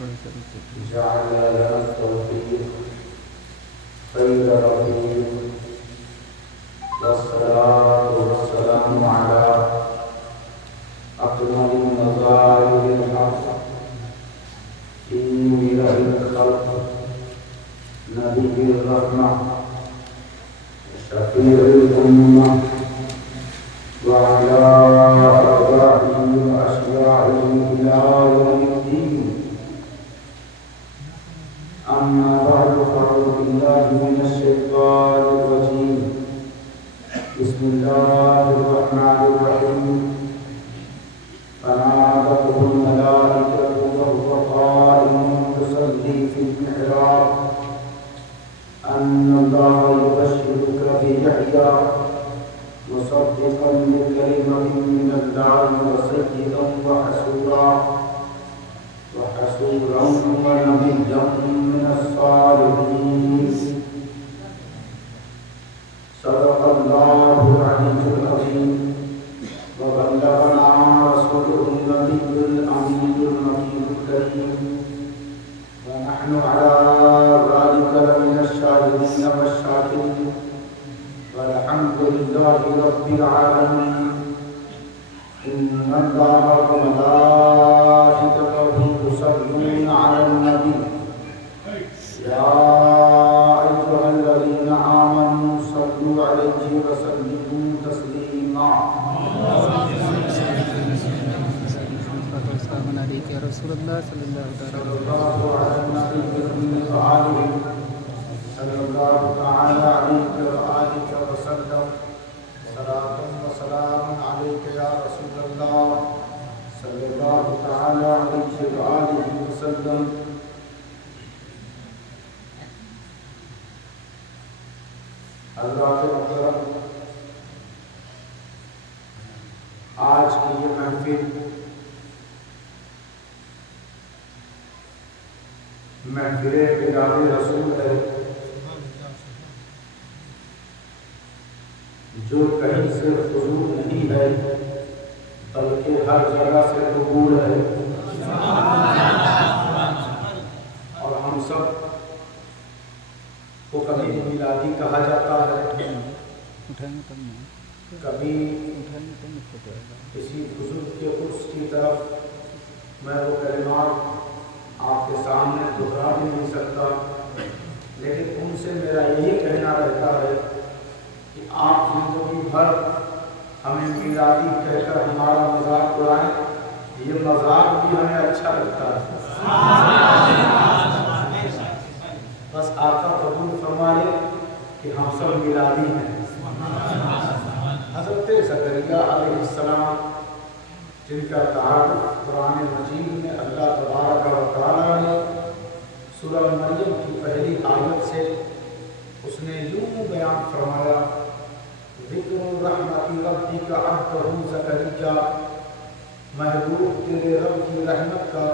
جعل لنا التوفيق خير رفيق والصلاة والسلام على أكمل مظاهر الحق في ملء الخلق نبي الرحمة شفيع الأمة وعلى أتباعه وأشياعه إلى يوم الدين. أما بعد فأعوذ بالله من الشيطان الرجيم. بسم الله الرحمن الرحيم. فنادته الملائكة وهو قائم يصلي في المحراب أن الله يبشرك بيحيى مصدقا بكلمة من الله وسيدا وحسورا ونبيا من الصالحين. صدق الله العلي العظيم وبلغنا رسوله النبي الأمين المكين الكريم ونحن على ذلك لمن الشاهدين والشاكرين والحمد لله رب العالمين. إن الله وملائكته يصلون على النبي يا أيها الذين آمنوا صلوا عليه وسلموا تسليما. عليك يا رسول الله صلى الله على النبي وآله صلى الله تعالى عليك وآلك وسلم. صلاة وسلام عليك يا رسول الله صلى الله تعالى عليه وآله وسلم. حضرات محترم، آج کی یہ محفل محفل بلاد رسول ہے، جو کہیں سے فضول نہیں ہے بلکہ ہر جگہ سے قبول ہے. اور ہم سب کو کبھی میلادی کہا جاتا ہے، کبھی کسی بزرگ کے عرس کی طرف. میں وہ کلمات آپ کے سامنے دہرا بھی نہیں سکتا، لیکن ان سے میرا یہی کہنا رہتا ہے کہ آپ زندگی بھر ہمیں میلادی کہہ کر ہمارا مذاق اڑائیں، یہ مذاق بھی ہمیں اچھا لگتا ہے. بس آقا قبول فرمائے کہ ہم سب میلادی ہیں. حضرت زکریا علیہ السلام جن کا تعارف قرآن مجید میں اللہ تبارک و تعالیٰ نے سورہ مریم کی پہلی آیت سے اس نے یوں بیان فرمایا: ذکر رحمت ربک عبدہ زکریا، محبوب تیرے رب کی رحمت کا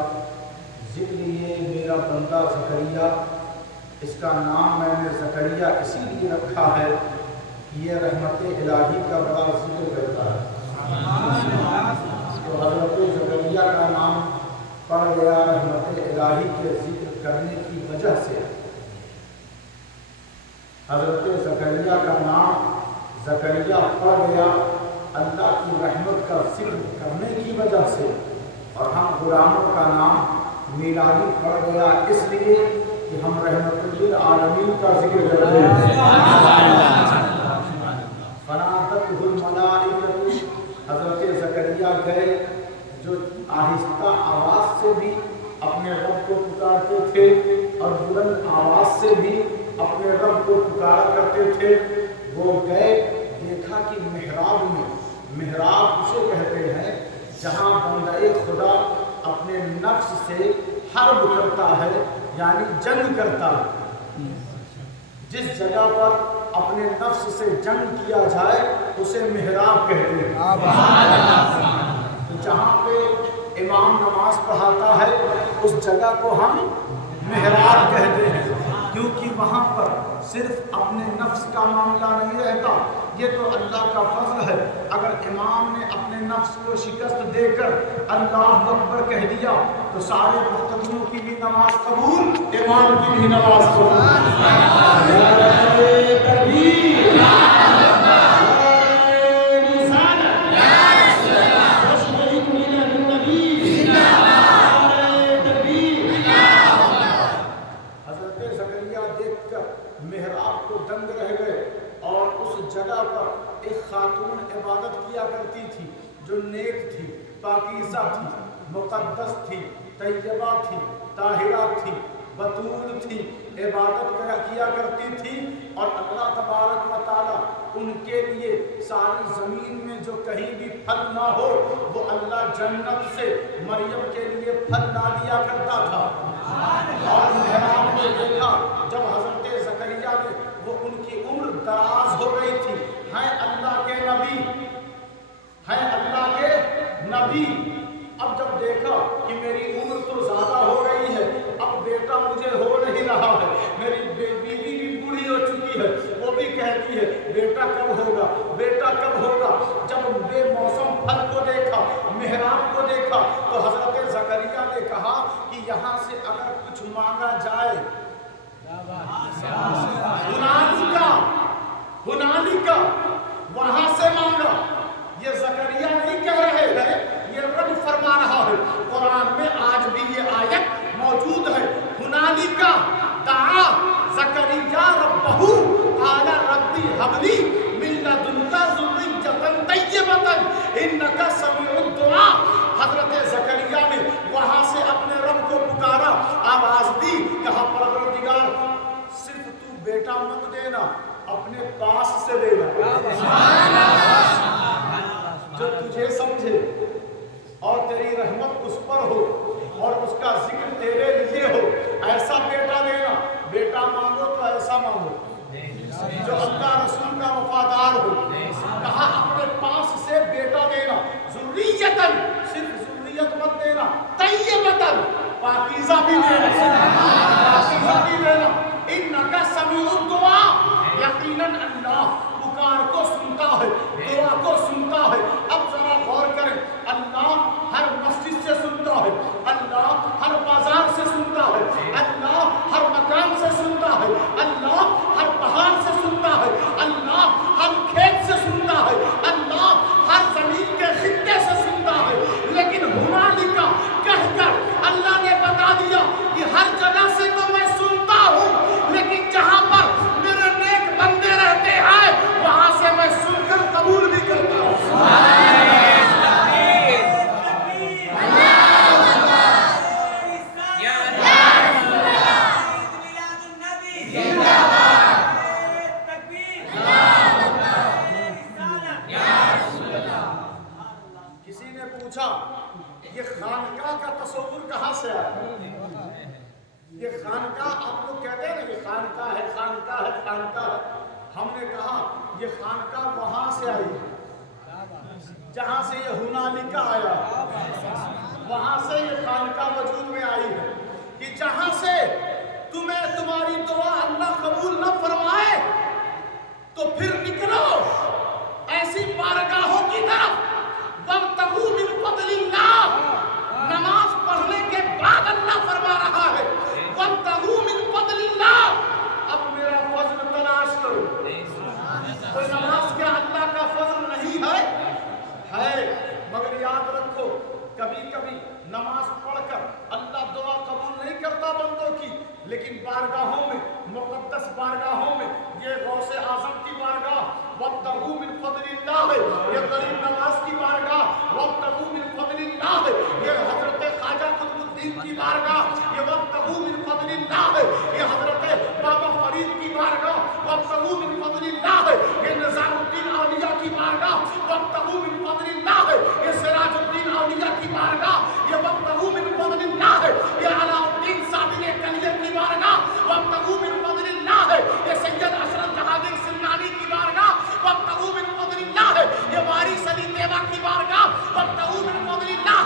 ذکر یہ میرا بندہ زکریا. اس کا نام میں نے زکریا اسی لیے رکھا ہے کہ یہ رحمت الہی کا بڑا ذکر کرتا ہے. تو حضرت زکریا کا نام پڑ گیا رحمت الہی کے ذکر کرنے کی وجہ سے. حضرت زکریا کا نام زکریا پڑ گیا اللہ کی رحمت کا ذکر کرنے کی وجہ سے. اور ہم غلاموں کا نام میلادی پڑ گیا اس لیے کہ ہم رحمت للعالمین کا ذکر کرتے ہیں. فنادته الملائکۃ، حضرت زکریا گئے جو آہستہ آواز سے بھی اپنے رب کو پکارتے تھے اور بلند آواز سے بھی اپنے رب کو پکارا کرتے تھے. وہ گئے، دیکھا کہ محراب میں، محراب اسے کہتے ہیں جہاں بندہ خدا اپنے نفس سے حرب کرتا ہے، یعنی جنگ کرتا ہے. جس جگہ پر اپنے نفس سے جنگ کیا جائے اسے محراب کہتے ہیں. تو جہاں پہ امام نماز پڑھاتا ہے اس جگہ کو ہم محراب کہتے ہیں، کیونکہ وہاں پر صرف اپنے نفس کا معاملہ نہیں رہتا. یہ تو اللہ کا فضل ہے. اگر امام نے اپنے نفس کو شکست دے کر اللہ اکبر کہہ دیا تو سارے مقتدیوں کی بھی نماز قبول، امام کی بھی نماز قبول۔ محراب کو دنگ رہ گئے اور اس جگہ پر ایک خاتون عبادت کیا کرتی تھی جو نیک تھی، پاکیزہ تھی، مقدس تھی، طیبہ تھی، طاہرہ تھی، بطول تھی، عبادت کیا کرتی تھی، اور اللہ تبارک و تعالیٰ ان کے لیے ساری زمین میں جو کہیں بھی پھل نہ ہو وہ اللہ جنت سے مریم کے لیے پھل ڈالیا کرتا تھا۔ اور محراب میں دیکھا جب حضرت زکریا نے، وہ ان کی عمر دراز ہو گئی تھی، ہیں اللہ کے نبی، ہیں اللہ کے نبی، اب جب دیکھا کہ میری عمر تو زیادہ ہو گئی ہے، اب بیٹا مجھے ہو نہیں رہا ہے، میری بیوی بھی بوڑھی ہو چکی ہے، وہ بھی کہتی ہے بیٹا کب ہوگا، بیٹا کب ہوگا۔ جب بے موسم پھل کو دیکھا، محراب کو دیکھا، تو حضرت زکریا نے کہا کہ یہاں سے اگر کچھ مانگا جائے، ہنالکا وہاں سے مانگا۔ یہ زکریا نہیں کہہ رہے ہیں، یہ رب فرما رہا ہے، قرآن میں آج بھی یہ آیت موجود ہے۔ ہنالکا دعا زکریا ربہ قال ربی ہب لی من لدنک ذریۃ طیبۃ انک سمیع الدعاء۔ حضرت زکریا نے وہاں سے اپنے رب کو پکارا، آواز دی، کہا پروردگار صرف تو بیٹا مت دینا، اپنے پاس سے دینا، جو تجھے سمجھے اور تیری رحمت اس پر ہو اور اس کا ذکر تیرے لیے ہو، ایسا بیٹا دینا۔ بیٹا مانگو تو ایسا مانگو جو اللہ رسول کا وفادار ہو۔ کہا اپنے پاس سے بیٹا دینا، ذریتاً صرف ذریت مت دینا، طیبتاً پاکیزہ بھی دینا، پاکیزہ بھی دینا۔ انکا سمیع الدعاء، یقیناً اللہ پکار کو سنتا ہے، دعا کو سنتا ہے۔ اب ذرا غور کریں، اللہ ہر مسجد سے سنتا ہے، اللہ ہر بازار سے سنتا ہے، اللہ ہر مکان سے سنتا ہے، اللہ ہر پہاڑ سے سنتا ہے، اللہ ہر کھیت سے سنتا ہے، اللہ ہر زمین کے خطے سے سنتا ہے۔ لیکن ہنالکا کہہ کر اللہ نے بتا دیا کہ ہر جگہ سے تو میں سنتا ہوں، لیکن جہاں پر میرے نیک بندے رہتے ہیں وہاں سے میں سن کر قبول بھی کرتا ہوں۔ کسی نے پوچھا یہ خانقاہ کا تصور کہاں سے آیا؟ یہ خانقاہ آپ لوگ کہتے ہیں نا یہ خانقاہ ہے، خانقاہ ہے، خانقاہ ہے۔ ہم نے کہا یہ خانقاہ وہاں سے آئی جہاں سے یہ ہنالکا آیا، وہاں سے یہ خانقاہ وجود میں آئی ہے کہ جہاں سے تمہیں تمہاری دعا اللہ قبول نہ فرمائے تو پھر نکلو ایسی بارگاہوں کی طرف، وابتغوا من فضل اللہ۔ نماز پڑھنے کے بعد اللہ فرما رہا ہے وابتغوا من فضل اللہ، اب میرا فضل تلاش کرو۔ کوئی نماز کیا اللہ کا فضل نہیں ہے؟ ہے، مگر یاد رکھو کبھی کبھی نماز پڑھ کر اللہ دعا قبول نہیں کرتا بندوں کی، لیکن بارگاہوں میں، مقدس بارگاہوں میں، یہ غوث اعظم کی بارگاہ وابتغوا من فضل اللہ ہے، یہ غریب نواز کی بارگاہ وابتغوا من فضل اللہ ہے، یہ حضرت خواجہ قطب الدین کی بارگاہ یہ وابتغوا من فضل اللہ ہے، یہ حضرت بابا فرید کی بارگاہ وابتغوا من فضل اللہ ہے، یہ نظام الدین اولیاء کی بارگاہ وابتغوا من فضل اللہ ہے، یہ سراج الدین اولیاء کی بارگاہ یہ وابتغوا من فضل اللہ ہے، یہ علاء الدین صابر کلیہ کی بارگاہ وابتغوا من فضل اللہ ہے، یہ سید اشرف جہانگیر سنانی کی بارگاہ وابتغوا من فضل اللہ ہے، یہ وارث علی دیوا کی بارگاہ وابتغوا من فضل اللہ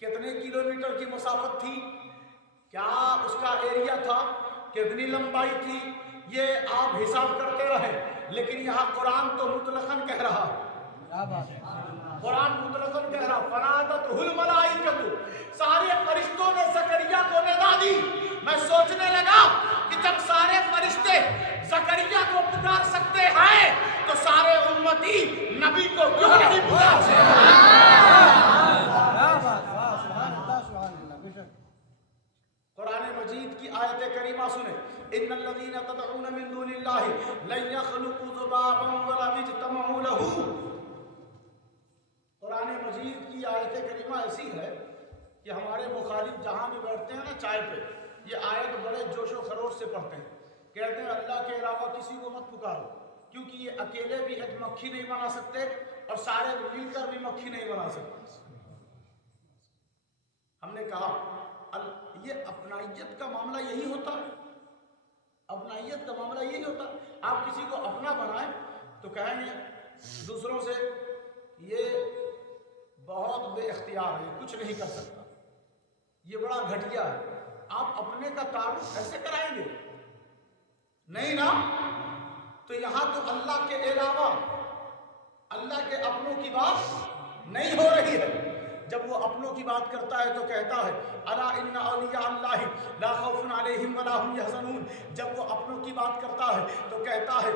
کتنے کلومیٹر کی مسافت تھی، کیا اس کا ایریا تھا، کتنی لمبائی تھی، یہ آپ حساب کرتے رہے، لیکن یہاں قرآن تو مطلقاً کہہ رہا ہے، قرآن مطلقاً کہہ رہا فنادتہ الملائکۃ، سارے فرشتوں نے زکریا کو ندا دی۔ میں سوچنے لگا کہ جب سارے فرشتے زکریا کو پکار سکتے ہیں تو سارے امتی نبی کو کیوں نہیں پکار سکتے؟ قرآن مجید کی آیت کریمہ سنیں، ان الذین تدعون من دون اللہ لن یخلقوا ذبابا ولو اجتمعوا لہ۔ قرآن مجید کی آیت کریمہ ایسی ہے کہ ہمارے مخالف جہاں بھی بیٹھتے ہیں نا چائے پہ، یہ آیت بڑے جوش و خروش سے پڑھتے ہیں، کہتے ہیں اللہ کے علاوہ کسی کو مت پکارو، کیونکہ یہ اکیلے بھی ایک مکھی نہیں بنا سکتے اور سارے مل کر بھی مکھی نہیں بنا سکتے۔ ہم نے کہا یہ اپنائیت کا معاملہ یہی ہوتا ہے، اپنائیت کا معاملہ یہی ہوتا ہے۔ آپ کسی کو اپنا بنائیں تو کہیں گے دوسروں سے یہ بہت بے اختیار ہے، کچھ نہیں کر سکتا، یہ بڑا گھٹیا ہے۔ آپ اپنے کا تعارف ایسے کرائیں گے؟ نہیں نا۔ تو یہاں تو اللہ کے علاوہ اللہ کے اپنوں کی بات نہیں ہو رہی ہے۔ جب وہ اپنوں کی بات کرتا ہے تو کہتا ہے الا ان اولیاء اللہ لا خوف علیہم ولا هم يحزنون۔ جب وہ اپنوں کی بات کرتا ہے تو کہتا ہے،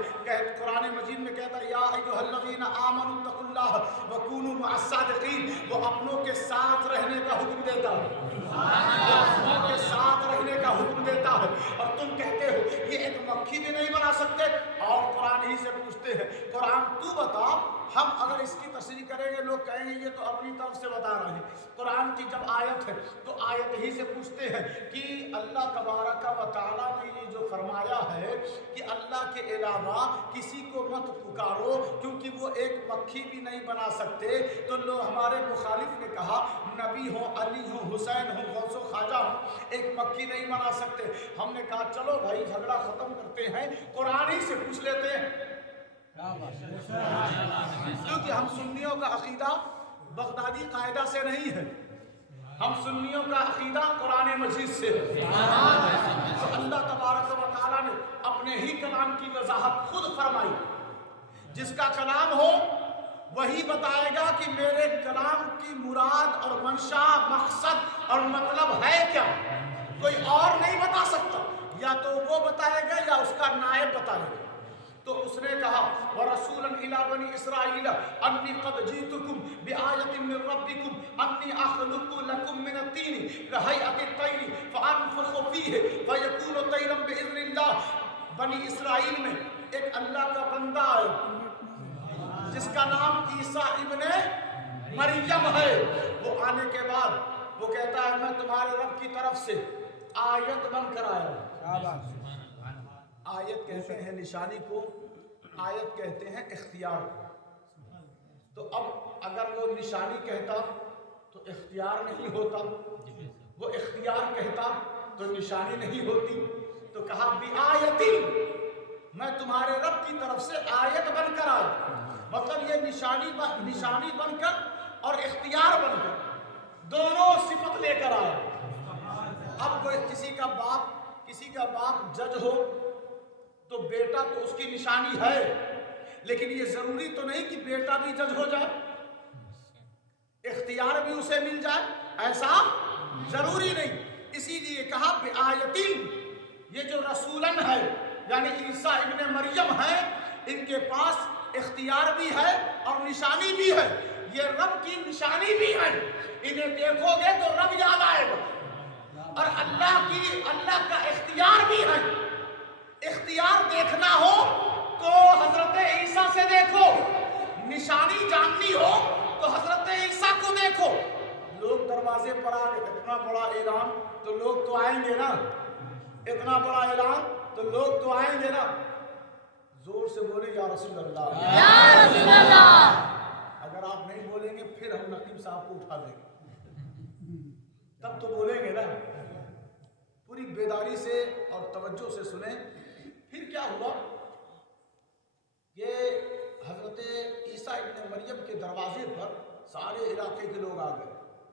قرآن مجید میں کہتا ہے یا ایھا الذین آمنوا اتقوا اللہ وکونوا مع الصادقین۔ وہ اپنوں کے ساتھ رہنے کا حکم دیتا ہے، وہ اپنوں کے ساتھ رہنے کا حکم دیتا ہے، اور تم کہتے ہو یہ ایک مکھی بھی نہیں بنا سکتے، اور قرآن ہی سے پوچھتے ہیں قرآن تو بتا۔ ہم اگر اس کی تشریح کریں گے لوگ کہیں گے یہ تو اپنی طرف سے بتا رہے ہیں۔ قرآن کی جب آیت ہے تو آیت ہی سے پوچھتے ہیں کہ اللہ تبارک و تعالیٰ نے یہ جو فرمایا ہے کہ اللہ کے علاوہ کسی کو مت پکارو کیونکہ وہ ایک مکھی بھی نہیں بنا سکتے، تو لوگ ہمارے مخالف نے کہا نبی ہوں، علی ہوں، حسین ہوں، غوث و خواجہ ہوں، ایک مکھی نہیں بنا سکتے۔ ہم نے کہا چلو بھائی جھگڑا ختم کرتے ہیں، قرآن ہی سے پوچھ لیتے ہیں، کیونکہ ہم سنیوں کا عقیدہ بغدادی قاعدہ سے نہیں ہے، ہم سنیوں کا عقیدہ قرآن مجید سے ہے۔ تو اللہ تبارک و تعالیٰ نے اپنے ہی کلام کی وضاحت خود فرمائی، جس کا کلام ہو وہی بتائے گا کہ میرے کلام کی مراد اور منشا، مقصد اور مطلب ہے کیا، کوئی اور نہیں بتا سکتا، یا تو وہ بتائے گا یا اس کا نائب بتائے گا۔ تو اس نے کہا وَرَسُولًا إِلَىٰ بَنِي إِسْرَائِيلَ أَنِّي قَدْ جِئْتُكُم بِآيَةٍ مِّن رَّبِّكُمْ أَنِّي أَخْلُقُ لَكُم مِّنَ الطِّينِ كَهَيْئَةِ الطَّيْرِ فَأَنفُخُ فِيهِ فَيَكُونُ طَيْرًا بِإِذْنِ اللَّهِ۔ بنی اسرائیل میں ایک اللہ کا بندہ ہے جس کا نام عیسیٰ ابن مریم ہے۔ وہ آنے کے بعد وہ کہتا ہے میں تمہارے رب کی طرف سے آیت بن کر آیا ہوں۔ آیت کہتے ہیں نشانی کو، آیت کہتے ہیں اختیار۔ تو اب اگر وہ نشانی کہتا تو اختیار نہیں ہوتا، وہ اختیار کہتا تو نشانی نہیں ہوتی۔ تو کہا بِآیَةٍ، میں تمہارے رب کی طرف سے آیت بن کر آیا، مطلب یہ نشانی بن کر اور اختیار بن کر دونوں صفت لے کر آیا۔ اب کوئی کسی کا باپ جج ہو تو بیٹا تو اس کی نشانی ہے، لیکن یہ ضروری تو نہیں کہ بیٹا بھی جج ہو جائے، اختیار بھی اسے مل جائے، ایسا ضروری نہیں۔ اسی لیے کہا بِآیَةٍ، یہ جو رسولن ہے یعنی عیسیٰ ابن مریم ہے، ان کے پاس اختیار بھی ہے اور نشانی بھی ہے، یہ رب کی نشانی بھی ہے، انہیں دیکھو گے تو رب یاد آئے گا، اور اللہ کا اختیار بھی ہے۔ اختیار دیکھنا ہو تو حضرت عیسیٰ سے دیکھو، نشانی جاننی ہو تو حضرت عیسیٰ کو دیکھو۔ لوگ دروازے پر آ گئے، اتنا بڑا اعلان تو لوگ تو آئیں گے نا، اتنا بڑا اعلان تو لوگ تو آئیں گے نا۔ زور سے بولے یا رسول اللہ، یا رسول اللہ۔ اگر آپ نہیں بولیں گے پھر ہم نقیب صاحب کو اٹھا دیں گے، تب تو بولیں گے نا۔ پوری بیداری سے اور توجہ سے سنیں۔ پھر کیا ہوا کہ حضرت عیسیٰ ابن مریم کے دروازے پر سارے علاقے کے لوگ آ گئے،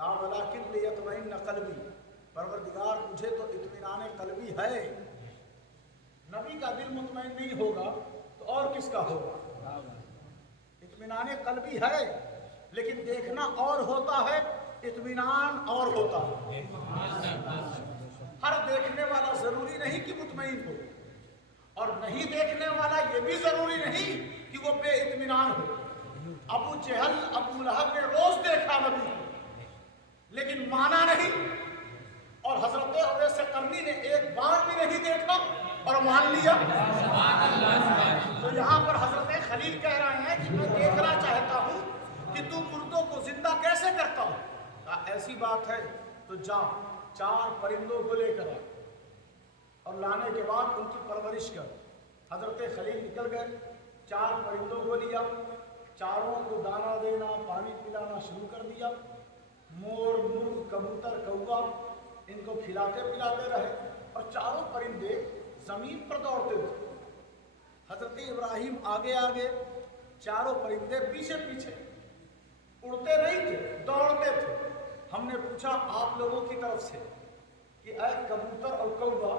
کہا ولیکن لیطمئن قلبی، پروردگار مجھے تو اطمینان قلبی ہے، نبی کا دل مطمئن نہیں ہوگا تو اور کس کا ہوگا؟ اطمینان قلبی ہے لیکن دیکھنا اور ہوتا ہے، اطمینان اور ہوتا ہے۔ ہر دیکھنے والا ضروری نہیں کہ مطمئن ہو، اور نہیں دیکھنے والا یہ بھی ضروری نہیں کہ وہ بے اطمینان ہو۔ ابو جہل ابو لہب نے روز دیکھا نبی کو لیکن مانا نہیں، اور حضرت اویس قرنی نے ایک بار بھی نہیں دیکھا اور مان لیا۔ تو یہاں پر حضرت خلیل کہہ رہے ہیں کہ میں دیکھنا چاہتا ہوں کہ تو مردوں کو زندہ کیسے کرتا ہوں۔ کہا ایسی بات ہے تو جا 4 پرندوں کو لے کر آ اور لانے کے بعد ان کی پرورش کر۔ حضرت خلیل نکل گئے، 4 پرندوں کو لیا، چاروں کو دانہ دینا پانی پلانا شروع کر دیا۔ مور مرغ کبوتر کوا ان کو کھلاتے پلاتے رہے اور چاروں پرندے زمین پر دوڑتے تھے۔ حضرت ابراہیم آگے آگے، چاروں پرندے پیچھے پیچھے، اڑتے نہیں تھے دوڑتے تھے۔ ہم نے پوچھا آپ لوگوں کی طرف سے کہ اے کبوتر اور کوا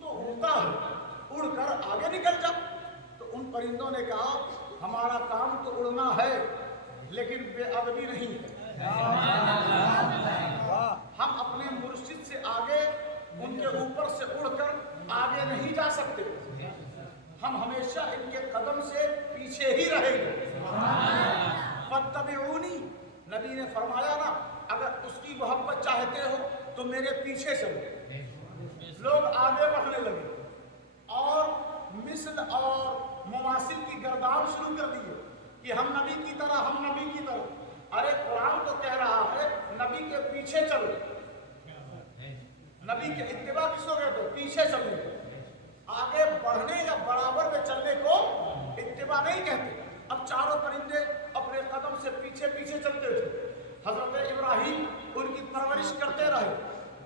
تو اڑتا ہے، اڑ کر آگے نکل جا۔ تو ان پرندوں نے کہا ہمارا کام تو اڑنا ہے لیکن بے ادبی نہیں ہے، ہم اپنے مرشد سے آگے ان کے اوپر سے اڑ کر آگے نہیں جا سکتے، ہم ہمیشہ ان کے قدم سے پیچھے ہی رہیں گے۔ فاتبعونی، نبی نے فرمایا نا اگر اس کی محبت چاہتے ہو تو میرے پیچھے چلو۔ لوگ آگے بڑھنے لگے اور مثل اور مماثل کی گردان شروع کر دیے کہ ہم نبی کی طرح، ہم نبی کی طرح۔ ارے قرآن تو کہہ رہا ہے نبی کے پیچھے چلو، نبی کے اتباع کس کو کہتے ہو؟ پیچھے چلنے کو۔ آگے بڑھنے یا برابر میں چلنے کو اتباع نہیں کہتے۔ اب چاروں پرندے اپنے قدم سے پیچھے پیچھے چلتے تھے۔ حضرت ابراہیم ان کی پرورش کرتے رہے،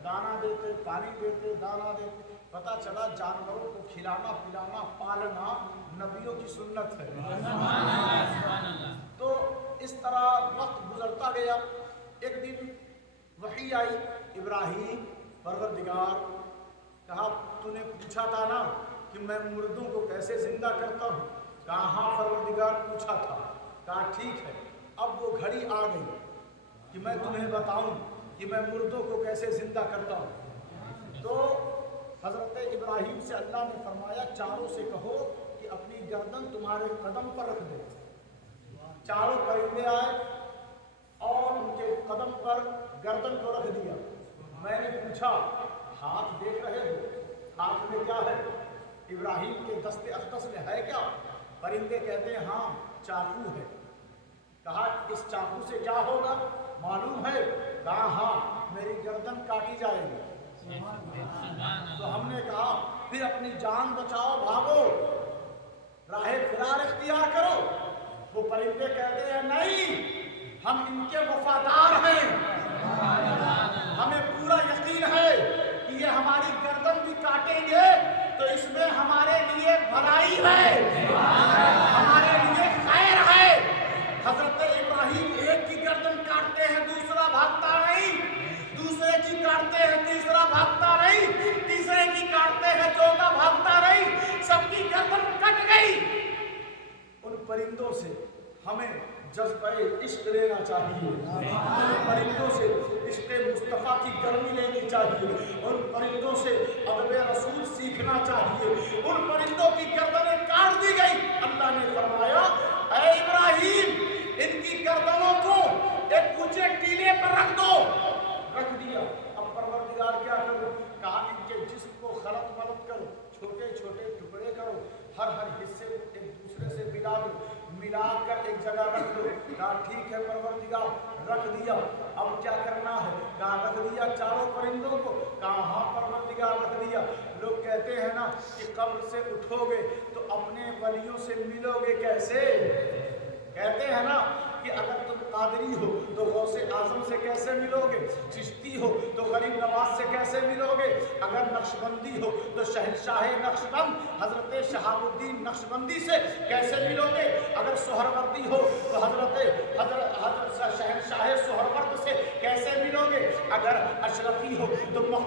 دانا دیتے پانی دیتے دانا دیتے۔ پتہ چلا جانوروں کو کھلانا پلانا پالنا نبیوں کی سنت ہے۔ تو اس طرح وقت گزرتا گیا۔ ایک دن وحی آئی، ابراہیم پروردگار، کہا تو نے پوچھا تھا نا کہ میں مردوں کو کیسے زندہ کرتا ہوں؟ کہا ہاں پروردگار پوچھا تھا۔ کہا ٹھیک ہے، اب وہ گھڑی آ گئی کہ میں تمہیں بتاؤں کہ میں مردوں کو کیسے زندہ کرتا ہوں۔ تو حضرت ابراہیم سے اللہ نے فرمایا چاروں سے کہو کہ اپنی گردن تمہارے قدم پر رکھ دے۔ چاروں پرندے آئے اور ان کے قدم پر گردن کو رکھ دیا۔ میں نے پوچھا ہاتھ دیکھ رہے ہو، ہاتھ میں کیا ہے؟ ابراہیم کے دست اقدس میں ہے کیا؟ پرندے کہتے ہیں ہاں چاقو ہے۔ کہا اس چاقو سے کیا ہوگا معلوم ہے؟ کہا ہاں میری گردن کاٹی جائے گی۔ تو ہم نے کہا پھر اپنی جان بچاؤ، بھاگو، راہ فرار اختیار کرو۔ وہ پرندے کہتے ہیں نہیں، ہم ان کے وفادار ہیں، ہمیں پورا یقین ہے کہ یہ ہماری گردن بھی کاٹیں گے تو اس میں ہمارے لیے بھلائی ہے، ہمارے لیے خیر ہے۔ حضرت ابراہیم ایک کی گردن کاٹتے ہیں دوسرا بھاگتا نہیں، دوسرے کی کاٹتے ہیں تیسرا بھاگتا نہیں، تیسرے کی کاٹتے ہیں چوتھا بھاگتا نہیں، سب کی گردن کٹ گئی۔ ان پرندوں سے ہمیں جذبہ عشق لینا چاہیے، ان پرندوں سے عشق مصطفیٰ کی گرمی لینی چاہیے، ان پرندوں سے ادب رسول سیکھنا چاہیے۔ ان پرندوں کی گردنیں کاٹ دی گئی۔ اللہ نے فرمایا اے ابراہیم ان کی گردنوں کو ایک اونچے ٹیلے پر رکھ دو۔ رکھ دیا۔ اب پروردگار کیا کرو؟ کہا ان کے جسم کو خلط ملط کرو، چھوٹے چھوٹے ٹکڑے کرو، ہر حصے ایک دوسرے سے ملا دو، ملا کر ایک جگہ رکھ دو۔ کہا ٹھیک ہے پروردگار، رکھ دیا۔ اب کیا کرنا ہے؟ کہا رکھ دیا چاروں پرندوں کو۔ کہا ہاں پروردگار رکھ دیا۔ لوگ کہتے ہیں نا کہ قبر سے اٹھو گے تو اپنے ولیوں سے ملو گے کیسے؟ کہتے ہیں نا کہ اگر تم قادری ہو تو غوث اعظم سے کیسے ملو گے، چشتی ہو تو غریب نواز سے کیسے ملو گے، اگر نقشبندی ہو تو شہنشاہ نقشبند حضرت شہاب الدین نقشبندی سے کیسے ملو گے، اگر سہروردی ہو تو حضرت شہنشاہ سہرورد سے کیسے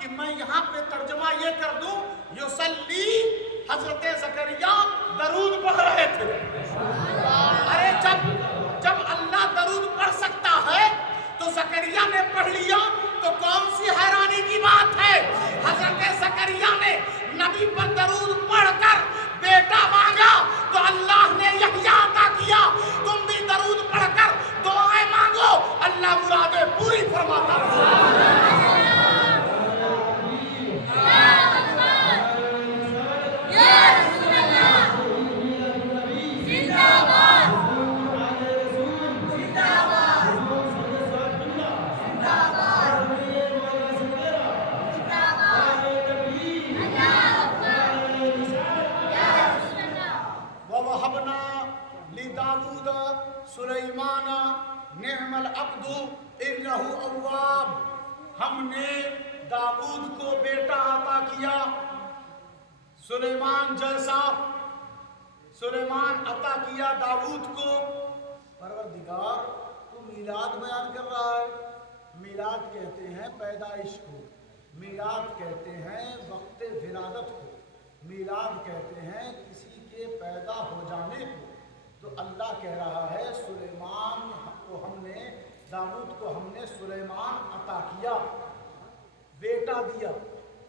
کہ میں یہاں پہ ترجمہ یہ کر دوں، یصلی حضرت زکریا درود پڑھ رہے تھے۔ ارے جب اللہ درود پڑھ سکتا ہے تو زکریا نے پڑھ لیا تو کون سی حیرانی کی بات ہے؟ حضرت زکریا نے نبی پر درود پڑھ کر بیٹا مانگا تو اللہ نے یحییٰ عطا کیا۔ تم بھی درود پڑھ کر دعائیں مانگو، اللہ مرادیں پوری فرماتا ہے۔ سلیمان نعم العبد انہ اواب، ہم نے داؤد کو بیٹا عطا کیا سلیمان جیسا، سلیمان عطا کیا داؤد کو۔ پروردگار تو میلاد بیان کر رہا ہے، میلاد کہتے ہیں پیدائش کو، میلاد کہتے ہیں وقت ولادت کو، میلاد کہتے ہیں کسی کے پیدا ہو جانے کو۔ تو اللہ کہہ رہا ہے سلیمان کو ہم نے، داؤد کو ہم نے سلیمان عطا کیا، بیٹا دیا۔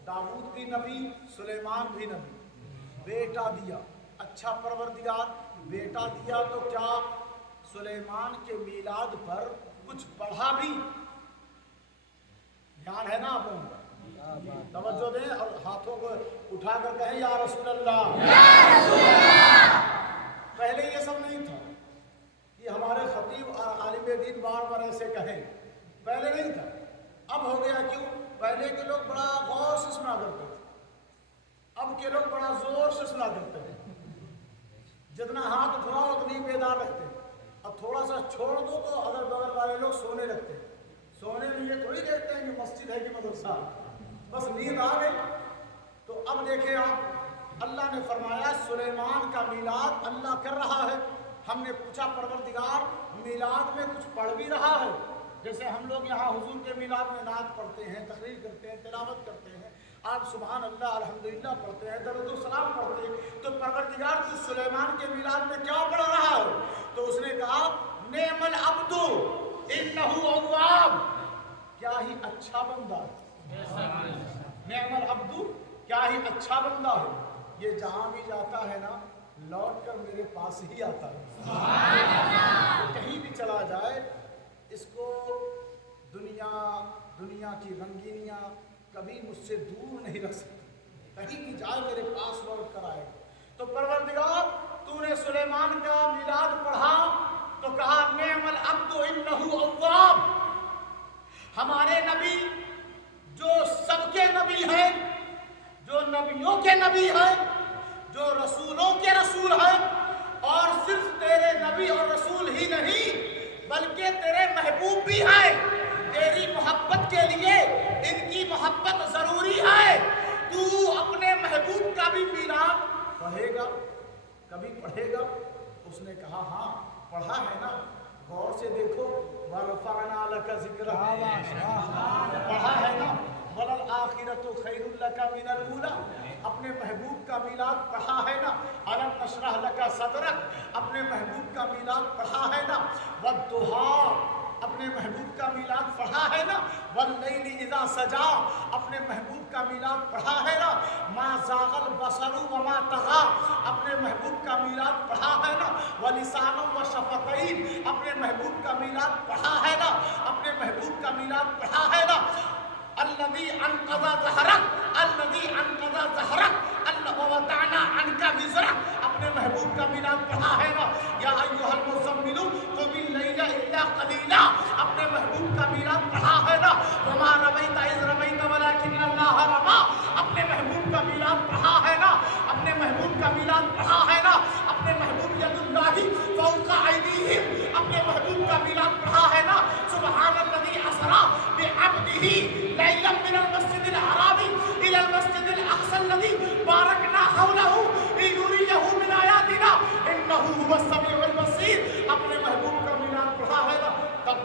داؤد بھی نبی، سلیمان بھی نبی، بیٹا دیا۔ اچھا پروردگار بیٹا دیا تو کیا سلیمان کے میلاد پر کچھ پڑھا بھی؟ یاد ہے نا آپ لوگوں کا؟ توجہ دیں اور ہاتھوں کو اٹھا کر کہیں یا رسول اللہ، یا رسول اللہ۔ پہلے یہ سب نہیں تھا کہ ہمارے خطیب اور عالم دین بار بار ایسے کہیں، پہلے نہیں تھا، اب ہو گیا۔ کیوں؟ پہلے کے لوگ بڑا غور سے سنا کرتے تھے، اب کے لوگ بڑا زور سے سنا کرتے ہیں۔ جتنا ہاتھ اٹھاؤ اتنی بیدار رہتے ہیں، اب تھوڑا سا چھوڑ دو تو اگر بغل والے لوگ سونے لگتے ہیں۔ سونے میں یہ تھوڑی دیکھتے ہیں کہ مسجد ہے کہ مدرسہ، بس نیند آ گئی۔ تو اب دیکھیں آپ، اللہ نے فرمایا سلیمان کا میلاد اللہ کر رہا ہے۔ ہم نے پوچھا پروردگار میلاد میں کچھ پڑھ بھی رہا ہے؟ جیسے ہم لوگ یہاں حضور کے میلاد میں نعت پڑھتے ہیں، تقریر کرتے ہیں، تلاوت کرتے ہیں، آپ سبحان اللہ الحمدللہ پڑھتے ہیں، درود و سلام پڑھتے ہیں، تو پروردگار تو سلیمان کے میلاد میں کیا پڑھ رہا ہے؟ تو اس نے کہا نعم العبد انہ اواب، کیا ہی اچھا بندہ ہے، نعم العبد، کیا ہی اچھا بندہ ہے، یہ جہاں بھی جاتا ہے نا لوٹ کر میرے پاس ہی آتا ہے۔ کہیں بھی چلا جائے اس کو دنیا کی رنگینیاں کبھی مجھ سے دور نہیں رکھ سکتی، کہیں بھی جائے میرے پاس لوٹ کر آئے۔ تو پروردگار تو نے سلیمان کا میلاد پڑھا تو کہا نعم العبد انہ اواب، ہمارے نبی جو سب کے نبی ہیں، جو نبیوں کے نبی ہیں، جو رسولوں کے رسول ہیں، اور صرف تیرے نبی اور رسول ہی نہیں بلکہ تیرے محبوب بھی ہیں، تیری محبت کے لیے ان کی محبت ضروری ہے۔ تو اپنے محبوب کا بھی میلاد پڑھے گا، کبھی پڑھے گا؟ اس نے کہا ہاں پڑھا ہے نا، غور سے دیکھو، وَرَفَعْنَا لَكَ ذِكْرَكَ، پڑھا ہے نا، وَلَلْآخِرَةُ خَيْرٌ لَكَ مِنَ الْأُولَىٰ، اپنے محبوب کا میلاد پڑھا ہے نا، أَلَمْ نَشْرَحْ لَكَ صَدْرَكَ، اپنے محبوب کا میلاد پڑھا ہے نا، وَالضُّحَىٰ، اپنے محبوب کا میلاد پڑھا ہے نا، وَاللَّيْلِ إِذَا سَجَىٰ، اپنے محبوب کا میلاد پڑھا ہے نا، مَا زَاغَ الْبَصَرُ وَمَا طَغَىٰ، اپنے محبوب کا میلاد پڑھا ہے نا، وَلِسَانٌ وَشَفَتَيْنِ، اپنے محبوب کا میلاد پڑھا ہے نا، اپنے محبوب کا میلاد پڑھا ہے نا، الذی انقض ظہرک، الذی انقض ظہرک، ووضعنا عنک وزرک، اپنے محبوب کا میلاد پڑھا ہے نا، یا ایھا المزمل قم اللیل الا قلیلا، اپنے محبوب کا میلاد پڑھا ہے نا، وما رمیت اذ رمیت ولکن اللہ رمی، اپنے محبوب کا میلاد پڑھا ہے نا، اپنے محبوب کا میلاد پڑھا ہے نا، اپنے محبوب ید اللہ فوق ایدیہم، اپنے محبوب کا میلاد پڑھا ہے نا، سبحان الذی اسری بعبدہ لیلا من المسجد الحرام الى المسجد الاقصى الذی بارکنا حولہ لنریہ من آیاتنا انہ هو السمیع البصیر، اپنے محبوب کا میلاد پڑھا ہے نا، تب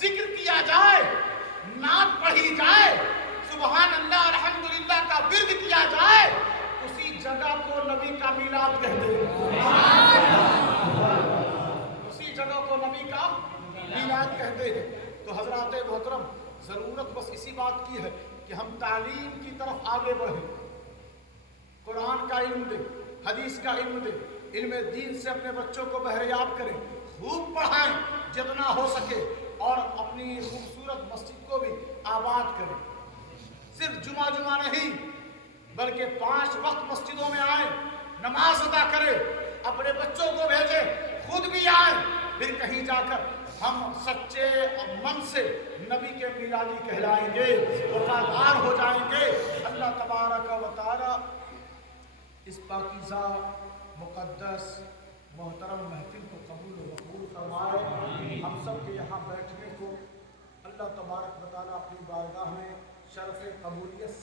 ذکر کیا جائے، نعت پڑھی جائے، سبحان اللہ الحمدللہ کا ورد کیا جائے، اسی جگہ کو نبی کا میلاد کہتے ہیں، اسی جگہ کو نبی کا میلاد کہتے ہیں۔ تو حضرات محترم، ضرورت بس اسی بات کی ہے کہ ہم تعلیم کی طرف آگے بڑھیں، قرآن کا علم دیں، حدیث کا علم دیں، علم دین سے اپنے بچوں کو بہریاب کریں، خوب پڑھائیں جتنا ہو سکے، اور اپنی خوبصورت مسجد کو بھی آباد کریں۔ صرف جمعہ نہیں بلکہ 5 وقت مسجدوں میں آئیں، نماز ادا کریں، اپنے بچوں کو بھیجیں، خود بھی آئیں، پھر کہیں جا کر ہم سچے من سے نبی کے میلادی کہلائیں گے، وفادار ہو جائیں گے۔ اللہ تبارک و تعالی اس پاکیزہ مقدس محترم محفل کو قبول و مقبول فرمائے۔ ہم سب کے یہاں بیٹھنے کو اللہ تبارک و تعالی اپنی بارگاہ میں شرف قبولیت سے